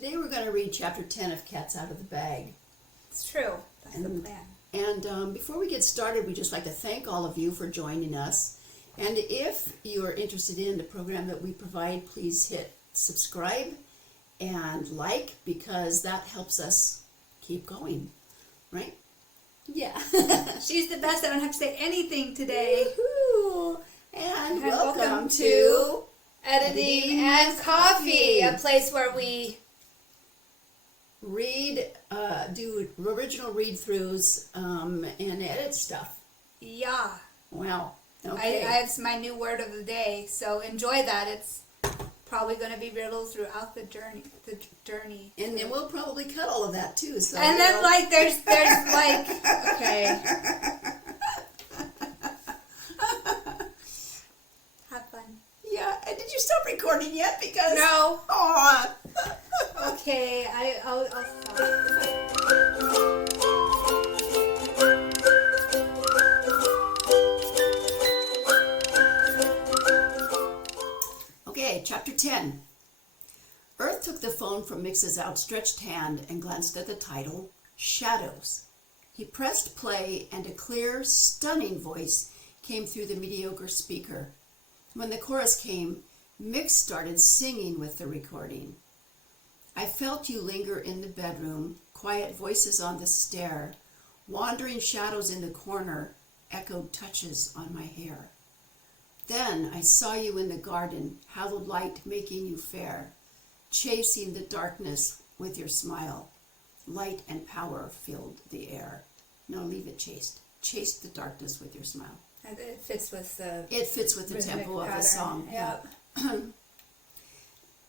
Today we're going to read Chapter 10 of Cats Out of the Bag. It's true. That's the plan. And before we get started, we'd just like to thank all of you for joining us. And if you are interested in the program that we provide, please hit subscribe and like, because that helps us keep going, right? Yeah. She's the best. I don't have to say anything today. Woohoo! And welcome to Editing and Coffee, a place where we read, do original read-throughs, and edit stuff. Yeah. Wow. Okay. It's my new word of the day, so enjoy that. It's probably going to be riddles throughout the journey. And then we'll probably cut all of that too. So and then there's like okay. Have fun. Yeah. And did you stop recording yet? Because no. Aw. Okay. I'll stop. Okay, Chapter 10. Earth took the phone from Mix's outstretched hand and glanced at the title, Shadows. He pressed play, and a clear, stunning voice came through the mediocre speaker. When the chorus came, Mix started singing with the recording. I felt you linger in the bedroom, quiet voices on the stair, wandering shadows in the corner, echoed touches on my hair. Then I saw you in the garden, hallowed light making you fair, chasing the darkness with your smile. Light and power filled the air. No, leave it chased. Chased the darkness with your smile. It fits with the tempo of the song. Yep.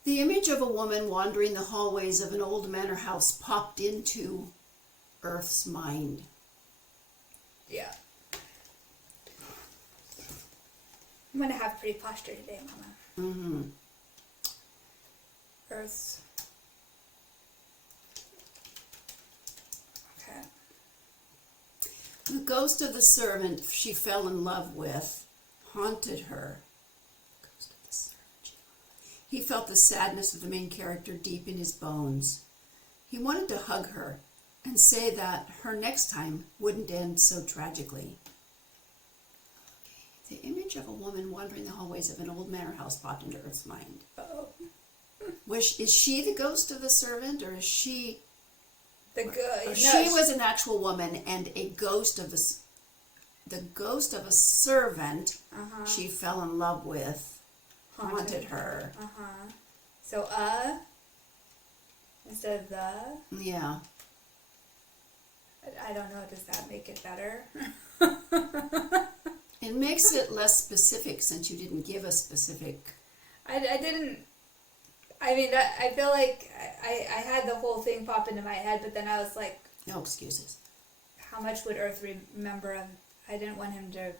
The image of a woman wandering the hallways of an old manor house popped into Earth's mind. Yeah. I'm going to have pretty posture today, Mama. Mm-hmm. Earth's. Okay. The ghost of the servant she fell in love with haunted her. Ghost of the servant. He felt the sadness of the main character deep in his bones. He wanted to hug her and say that her next time wouldn't end so tragically. The image of a woman wandering the hallways of an old manor house popped into Earth's mind. Oh. Is she the ghost of the servant, or is she the good? She was an actual woman, and a ghost of the ghost of a servant she fell in love with haunted her. So instead of the. Yeah. I don't know. Does that make it better? It makes it less specific since you didn't give a specific. I didn't. I mean, I feel like I had the whole thing pop into my head, but then I was like, no excuses. How much would Earth remember him? I didn't want him to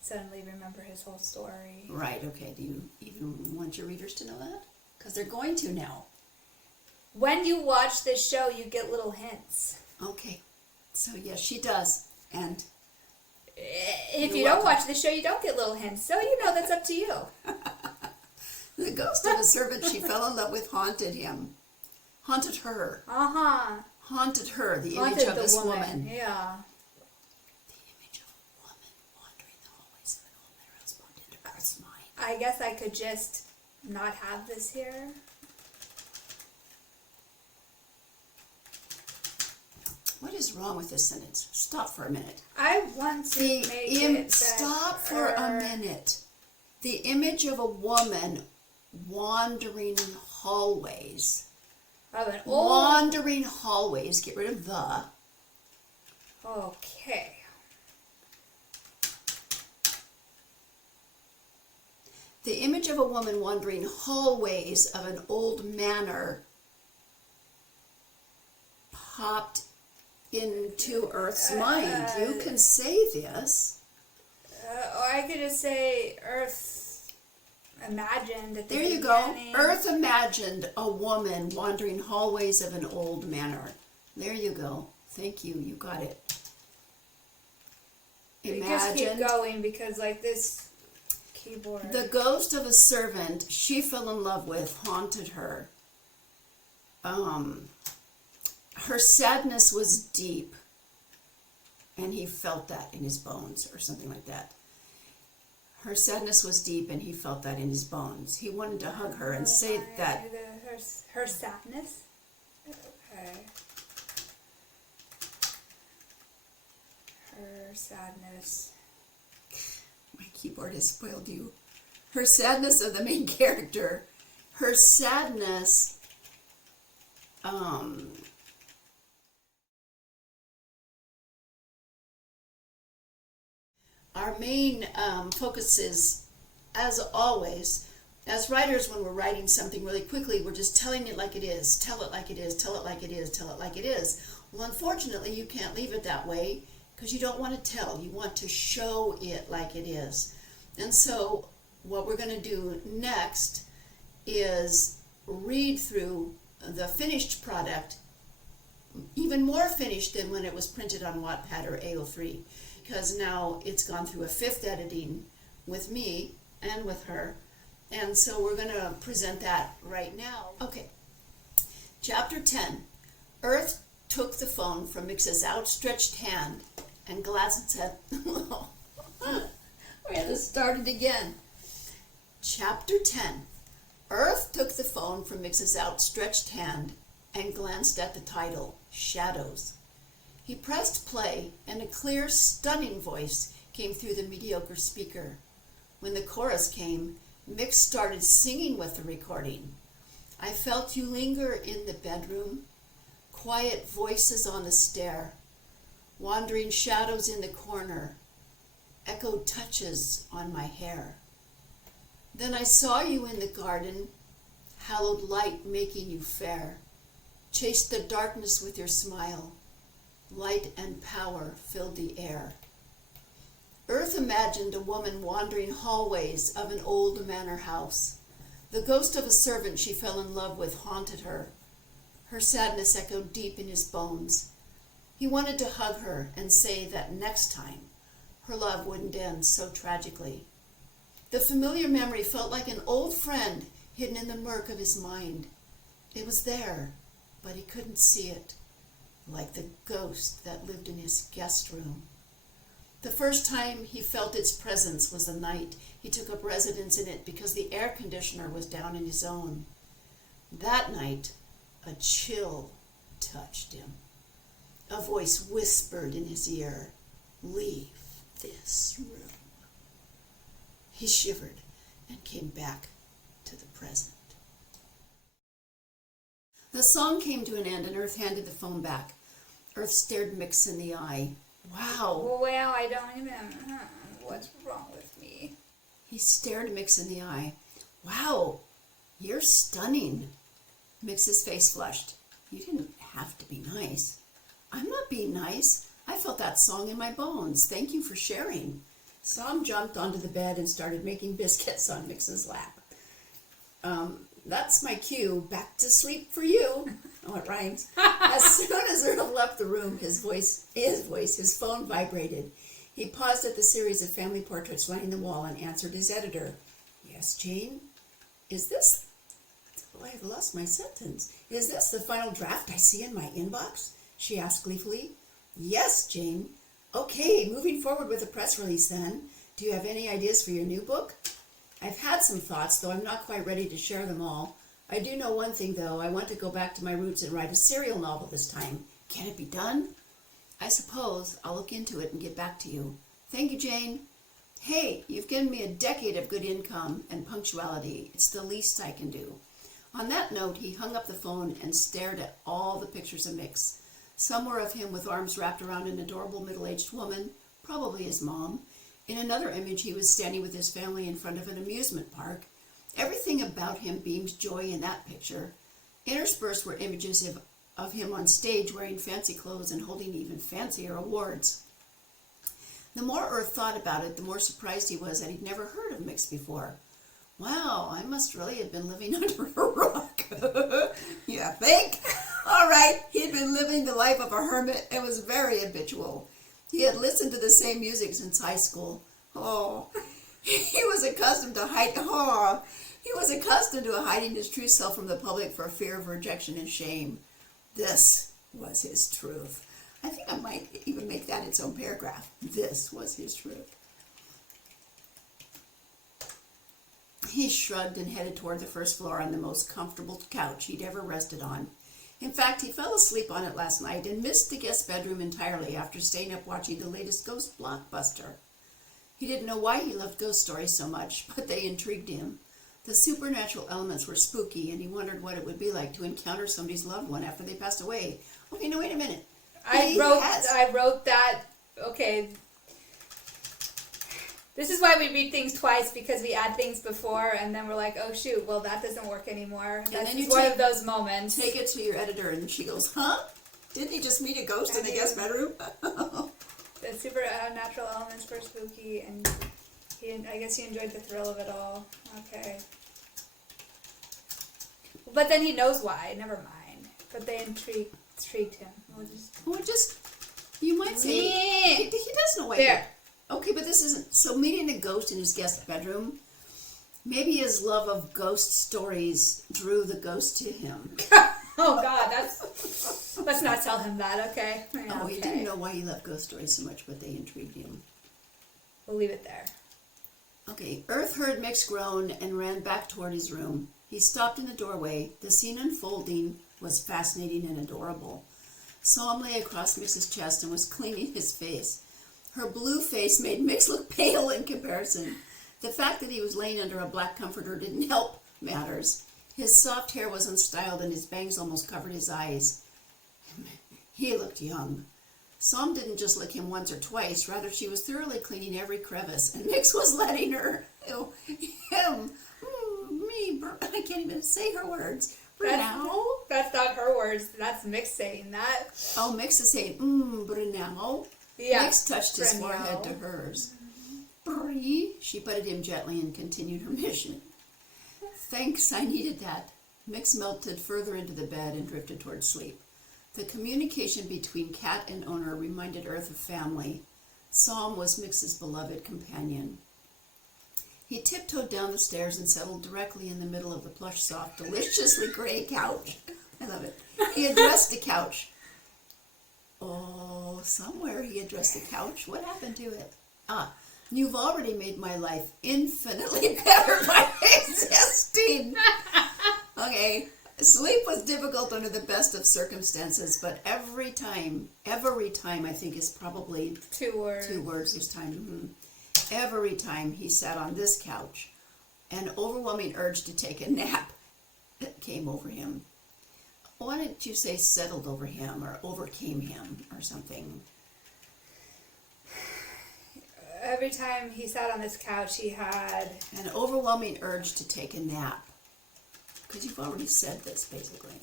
suddenly remember his whole story. Right, okay. Do you even want your readers to know that? Because they're going to now. When you watch this show, you get little hints. Okay. So, yes, she does. And if you don't watch the show, you don't get little hints. So, that's up to you. The ghost of a servant she fell in love with haunted him. Haunted her. Haunted her, the image of this woman. Yeah. The image of a woman wandering the hallways of an old manor house popped into Earth's mind. I guess I could just not have this here. What is wrong with this sentence? Stop for a minute. I want to make it better. Stop for a minute. The image of a woman wandering hallways. Of an old... Wandering hallways. Get rid of the. Okay. The image of a woman wandering hallways of an old manor popped into Earth's mind. You can say this. Or I could just say Earth imagined at the There you beginning. go. Earth imagined a woman wandering hallways of an old manor. There you go. Thank you. You got it. Just keep going because this keyboard. The ghost of a servant she fell in love with haunted her. her sadness was deep, and he felt that in his bones, or something like that. Her sadness was deep, and he felt that in his bones. He wanted to hug her and say that. Her sadness? Okay. Her sadness. My keyboard has spoiled you. Her sadness of the main character. Her sadness. Our main focus is, as always, as writers, when we're writing something really quickly, we're just telling it like it is. Tell it like it is. Tell it like it is. Tell it like it is. Well, unfortunately, you can't leave it that way because you don't want to tell. You want to show it like it is. And so what we're going to do next is read through the finished product, even more finished than when it was printed on Wattpad or AO3, because now it's gone through a 5th editing with me and with her. And so we're going to present that right now. Okay. Chapter 10. Earth took the phone from Mix's outstretched hand and glanced at... We had to start it again. Chapter 10. Earth took the phone from Mix's outstretched hand and glanced at the title, Shadows. He pressed play, and a clear, stunning voice came through the mediocre speaker. When the chorus came, Mix started singing with the recording. I felt you linger in the bedroom, quiet voices on the stair, wandering shadows in the corner, echoed touches on my hair. Then I saw you in the garden, hallowed light making you fair, chased the darkness with your smile, light and power filled the air. Earth imagined a woman wandering hallways of an old manor house. The ghost of a servant she fell in love with haunted her. Her sadness echoed deep in his bones. He wanted to hug her and say that next time her love wouldn't end so tragically. The familiar memory felt like an old friend hidden in the murk of his mind. It was there, but he couldn't see it, like the ghost that lived in his guest room. The first time he felt its presence was the night he took up residence in it because the air conditioner was down in his own. That night, a chill touched him. A voice whispered in his ear, "Leave this room." He shivered and came back to the present. The song came to an end and Earth handed the phone back. Earth stared Mix in the eye. Wow. Well, I don't even... What's wrong with me? He stared Mix in the eye. Wow, you're stunning. Mix's face flushed. You didn't have to be nice. I'm not being nice. I felt that song in my bones. Thank you for sharing. Sam jumped onto the bed and started making biscuits on Mix's lap. That's my cue. Back to sleep for you. Oh, it rhymes. As soon as Earl left the room, his phone vibrated. He paused at the series of family portraits lining the wall and answered his editor. Yes, Jane? Is this... Oh, I've lost my sentence. Is this the final draft I see in my inbox? She asked gleefully. Yes, Jane. Okay, moving forward with the press release then. Do you have any ideas for your new book? I've had some thoughts, though I'm not quite ready to share them all. I do know one thing, though. I want to go back to my roots and write a serial novel this time. Can it be done? I suppose. I'll look into it and get back to you. Thank you, Jane. Hey, you've given me a decade of good income and punctuality. It's the least I can do. On that note, he hung up the phone and stared at all the pictures of Mix. Some were of him with arms wrapped around an adorable middle-aged woman, probably his mom. In another image, he was standing with his family in front of an amusement park. Everything about him beamed joy in that picture. Interspersed were images of him on stage wearing fancy clothes and holding even fancier awards. The more Earth thought about it, the more surprised he was that he'd never heard of Mix before. Wow, I must really have been living under a rock. You think? All right, he'd been living the life of a hermit and was very habitual. He had listened to the same music since high school. Oh, he was accustomed to He was accustomed to hiding his true self from the public for fear of rejection and shame. This was his truth. I think I might even make that its own paragraph. This was his truth. He shrugged and headed toward the first floor on the most comfortable couch he'd ever rested on. In fact, he fell asleep on it last night and missed the guest bedroom entirely after staying up watching the latest ghost blockbuster. He didn't know why he loved ghost stories so much, but they intrigued him. The supernatural elements were spooky, and he wondered what it would be like to encounter somebody's loved one after they passed away. Okay, no, wait a minute. I wrote that. Okay. This is why we read things twice, because we add things before, and then we're like, oh shoot, well that doesn't work anymore. That's one of those moments. Take it to your editor, and she goes, huh? Didn't he just meet a ghost in the guest bedroom? The supernatural elements were spooky, and I guess he enjoyed the thrill of it all. Okay. But then he knows why. Never mind. But they intrigued him. You might say, he does know why. There. Okay, but this isn't, so meeting a ghost in his guest bedroom, maybe his love of ghost stories drew the ghost to him. Oh God, let's not tell him that, okay? Oh, he didn't know why he loved ghost stories so much, but they intrigued him. We'll leave it there. Okay, Earth heard Mix groan and ran back toward his room. He stopped in the doorway. The scene unfolding was fascinating and adorable. Psalm lay across Mix's chest and was cleaning his face. Her blue face made Mix look pale in comparison. The fact that he was laying under a black comforter didn't help matters. His soft hair was unstyled and his bangs almost covered his eyes. He looked young. Psalm didn't just lick him once or twice, rather she was thoroughly cleaning every crevice, and Mix was letting her, I can't even say her words. That's not her words, that's Mix saying that. Oh, Mix is saying, Brunel. Yeah. Mix touched his forehead to hers. She butted him gently and continued her mission. Thanks, I needed that. Mix melted further into the bed and drifted toward sleep. The communication between cat and owner reminded Earth of family. Psalm was Mix's beloved companion. He tiptoed down the stairs and settled directly in the middle of the plush, soft, deliciously gray couch. I love it. He addressed the couch. Oh, somewhere he addressed the couch. What happened to it? You've already made my life infinitely better by existing. Okay. Sleep was difficult under the best of circumstances, but every time I think is probably two words this time. Mm-hmm. Every time he sat on this couch, an overwhelming urge to take a nap came over him. Why didn't you say settled over him or overcame him or something? Every time he sat on this couch, he had an overwhelming urge to take a nap. Because you've already said this, basically.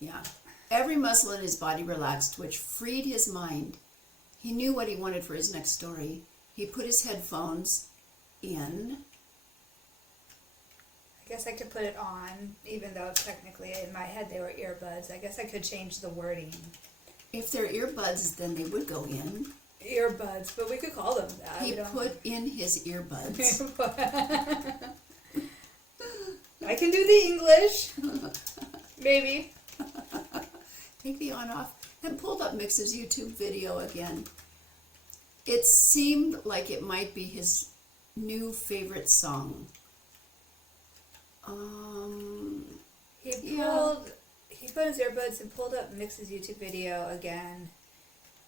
Yeah. Every muscle in his body relaxed, which freed his mind. He knew what he wanted for his next story. He put his headphones in. I guess I could put it on, even though technically in my head they were earbuds. I guess I could change the wording. If they're earbuds, then they would go in. Earbuds, but we could call them that. He put in his earbuds. I can do the English. Maybe. Take the on off and pulled up Mix's YouTube video again. It seemed like it might be his new favorite song. He put his earbuds and pulled up Mix's YouTube video again.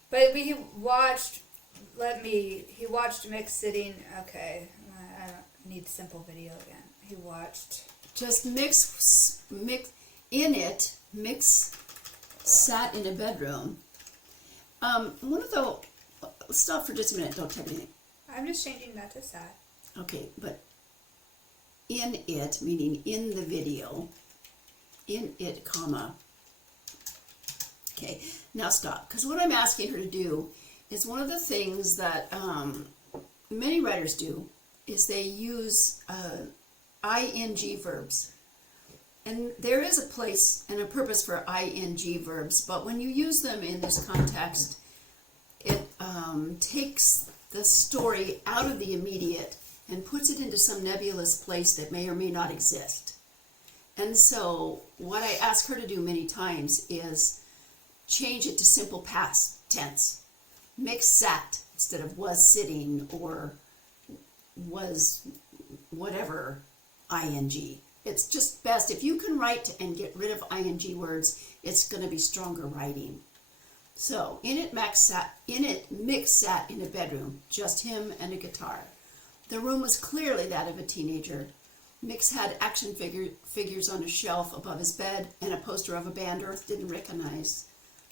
But he watched Mix sitting, okay, I don't need simple video again. He watched. Just Mix sat in a bedroom. Stop for just a minute, don't type anything. I'm just changing that to sat. Okay, but in it, meaning in the video, in it, comma. Okay, now stop, because what I'm asking her to do is one of the things that many writers do is they use ing verbs. And there is a place and a purpose for ing verbs, but when you use them in this context, it takes the story out of the immediate and puts it into some nebulous place that may or may not exist. And so what I ask her to do many times is change it to simple past tense. Mix sat instead of was sitting or was whatever ing. It's just best if you can write and get rid of ing words, it's going to be stronger writing. So Mix sat in a bedroom, just him and a guitar. The room was clearly that of a teenager. Mix had action figures on a shelf above his bed and a poster of a band Earth didn't recognize.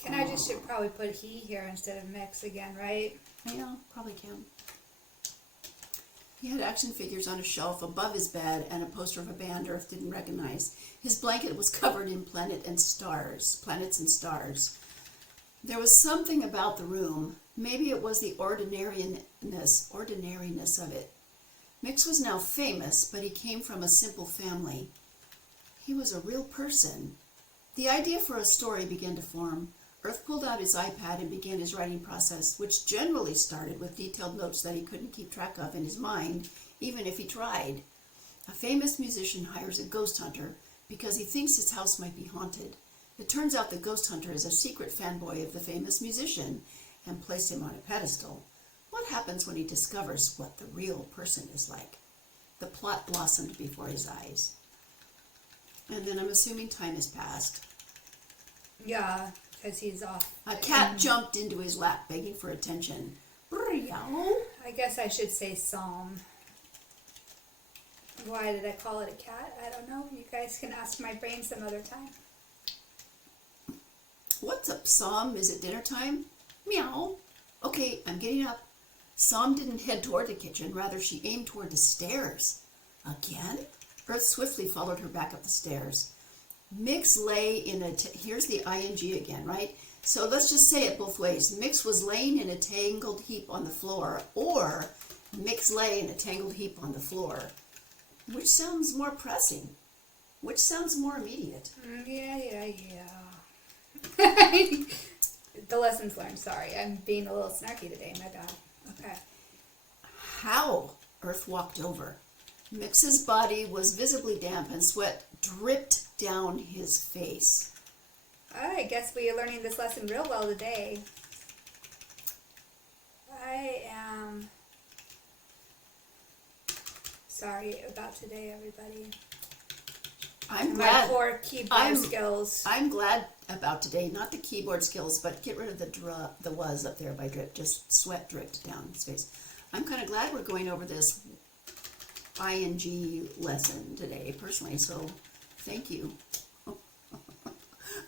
Should probably put he here instead of Mix again, right? Yeah, probably can. He had action figures on a shelf above his bed and a poster of a band Earth didn't recognize. His blanket was covered in planets and stars. There was something about the room. Maybe it was the ordinariness of it. Mix was now famous, but he came from a simple family. He was a real person. The idea for a story began to form. Earth pulled out his iPad and began his writing process, which generally started with detailed notes that he couldn't keep track of in his mind, even if he tried. A famous musician hires a ghost hunter because he thinks his house might be haunted. It turns out the ghost hunter is a secret fanboy of the famous musician and placed him on a pedestal. What happens when he discovers what the real person is like? The plot blossomed before his eyes. And then I'm assuming time has passed. Yeah, because he's off. A cat jumped into his lap, begging for attention. I guess I should say psalm. Why did I call it a cat? I don't know. You guys can ask my brain some other time. What's up, Psalm? Is it dinner time? Meow. Okay, I'm getting up. Psalm didn't head toward the kitchen. Rather, she aimed toward the stairs. Again? Earth swiftly followed her back up the stairs. Mix lay in a... Here's the ing again, right? So let's just say it both ways. Mix was laying in a tangled heap on the floor, or Mix lay in a tangled heap on the floor. Which sounds more pressing? Which sounds more immediate? Yeah. The lessons learned, sorry. I'm being a little snarky today, my bad. Okay. How? Earth walked over. Mix's body was visibly damp and sweat dripped down his face. I guess we are learning this lesson real well today. I am sorry about today, everybody. I'm My glad. poor keyboard skills. I'm glad about today. Not the keyboard skills, but get rid of the was up there by drip. Just sweat dripped down his face. I'm kind of glad we're going over this ing lesson today, personally, so thank you.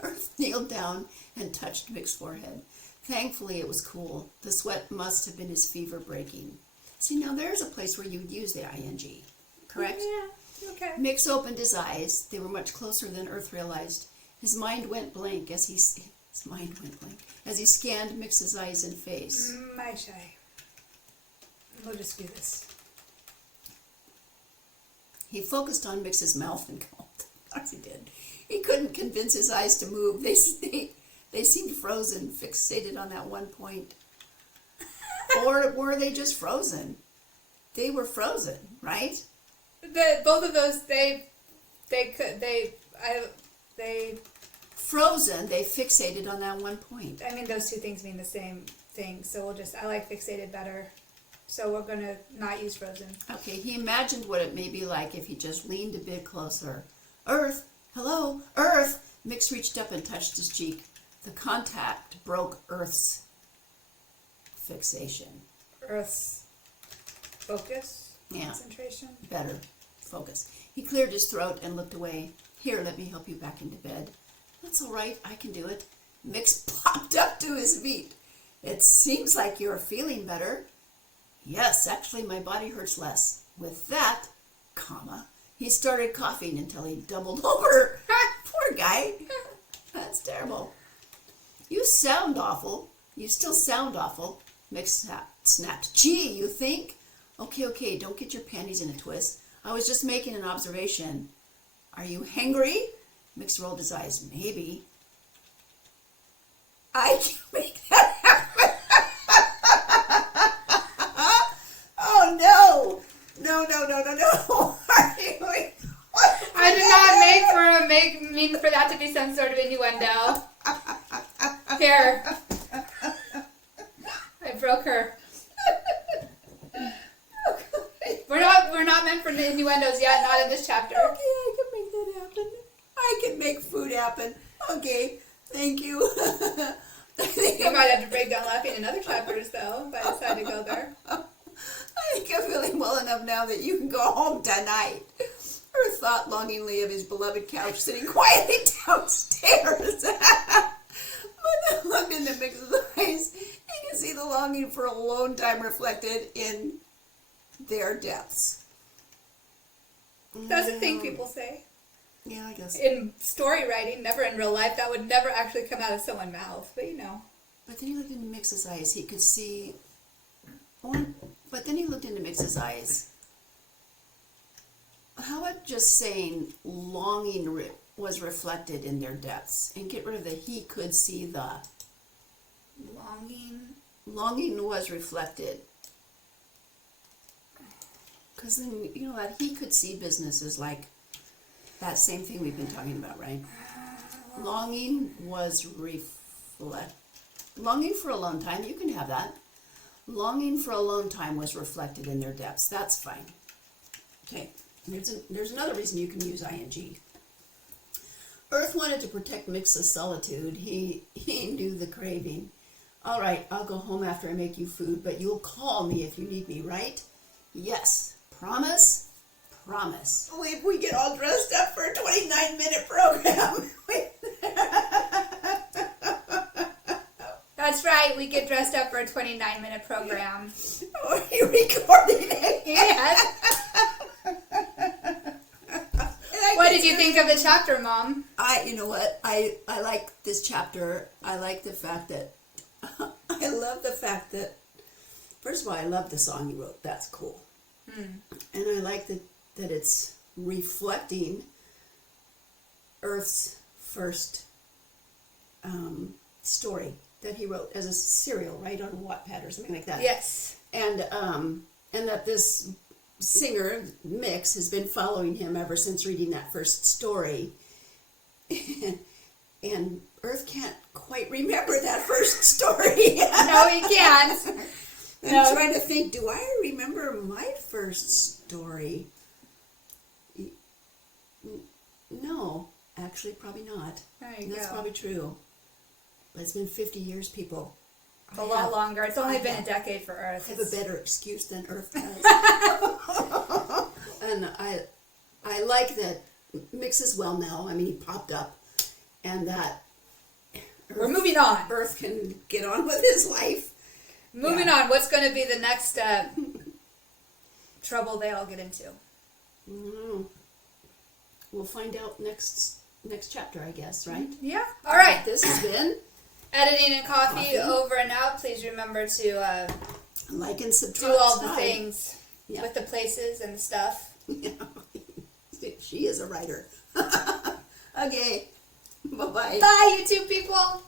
Earth kneeled down and touched Mix's forehead. Thankfully, it was cool. The sweat must have been his fever breaking. See, now there's a place where you would use the ing, correct? Yeah, okay. Mix opened his eyes. They were much closer than Earth realized. His mind went blank as he scanned Mix's eyes and face. My shy. We'll just do this. He focused on Mix's mouth and gulped. Of course he did. He couldn't convince his eyes to move. They seemed frozen, fixated on that one point. Or were they just frozen? They were frozen, right? Both of those, they frozen. They fixated on that one point. I mean, those two things mean the same thing. So I like fixated better. So we're gonna not use frozen. Okay. He imagined what it may be like if he just leaned a bit closer. Earth, hello, Earth. Mix reached up and touched his cheek. The contact broke Earth's fixation. Earth's focus? Yeah. Concentration? Better. Focus. He cleared his throat and looked away. Here, let me help you back into bed. That's all right. I can do it. Mix popped up to his feet. It seems like you're feeling better. Yes, actually, my body hurts less. With that, he started coughing until he doubled over. Poor guy. That's terrible. You sound awful. You still sound awful. Mix snapped. Gee, you think? Okay, don't get your panties in a twist. I was just making an observation. Are you hangry? Mix rolled his eyes. Maybe. I can make that happen. Oh, no. to be some sort of innuendo. Here. I broke her. We're not meant for innuendos yet, not in this chapter. Okay, I can make that happen. I can make food happen. Okay, thank you. You might have to break down laughing in other chapters, though, if I decide to go there. I think I'm feeling well enough now that you can go home tonight. Earth thought longingly of his beloved couch sitting quietly downstairs. When he looked into Mix's eyes, he could see the longing for alone time reflected in their depths. That's a thing people say. Yeah, I guess. In story writing, never in real life. That would never actually come out of someone's mouth, but you know. But then he looked into Mix's eyes. He could see. But then he looked into Mix's eyes. How about just saying longing was reflected in their depths, and get rid of the he could see the. Longing was reflected. Because then, you know, that he could see business is like that same thing we've been talking about, right? Longing was longing for alone time, you can have that. Longing for alone time was reflected in their depths. That's fine. Okay, there's another reason you can use ing. Earth wanted to protect Mix's solitude. He knew the craving. All right, I'll go home after I make you food, but you'll call me if you need me, right? Yes. Promise? Promise. If we get all dressed up for a 29-minute program. That's right, we get dressed up for a 29-minute program. Are you recording it? Yes. What did you think of the chapter, Mom? You know what? I like this chapter. I like the fact that, I love the fact that, first of all, I love the song you wrote. That's cool. And I like that it's reflecting Earth's first story that he wrote as a serial, right, on Wattpad or something like that. Yes. And that this singer, Mix, has been following him ever since reading that first story. And Earth can't quite remember that first story. No, he can't. I'm trying to think, do I remember my first story? No, actually, probably not. That's probably true. But it's been 50 years, people. A lot longer. It's only been a decade for Earth. I have a better excuse than Earth does. And I like that Mix is well now. I mean, he popped up. And that we're moving on. Earth can get on with his life. Moving on. What's going to be the next trouble they all get into? We'll find out next chapter, I guess, right? Yeah. All right. This has been Editing and Coffee over and out. Please remember to like and subscribe. Do all the things with the places and stuff. She is a writer. Okay. Bye-bye. Bye, YouTube people.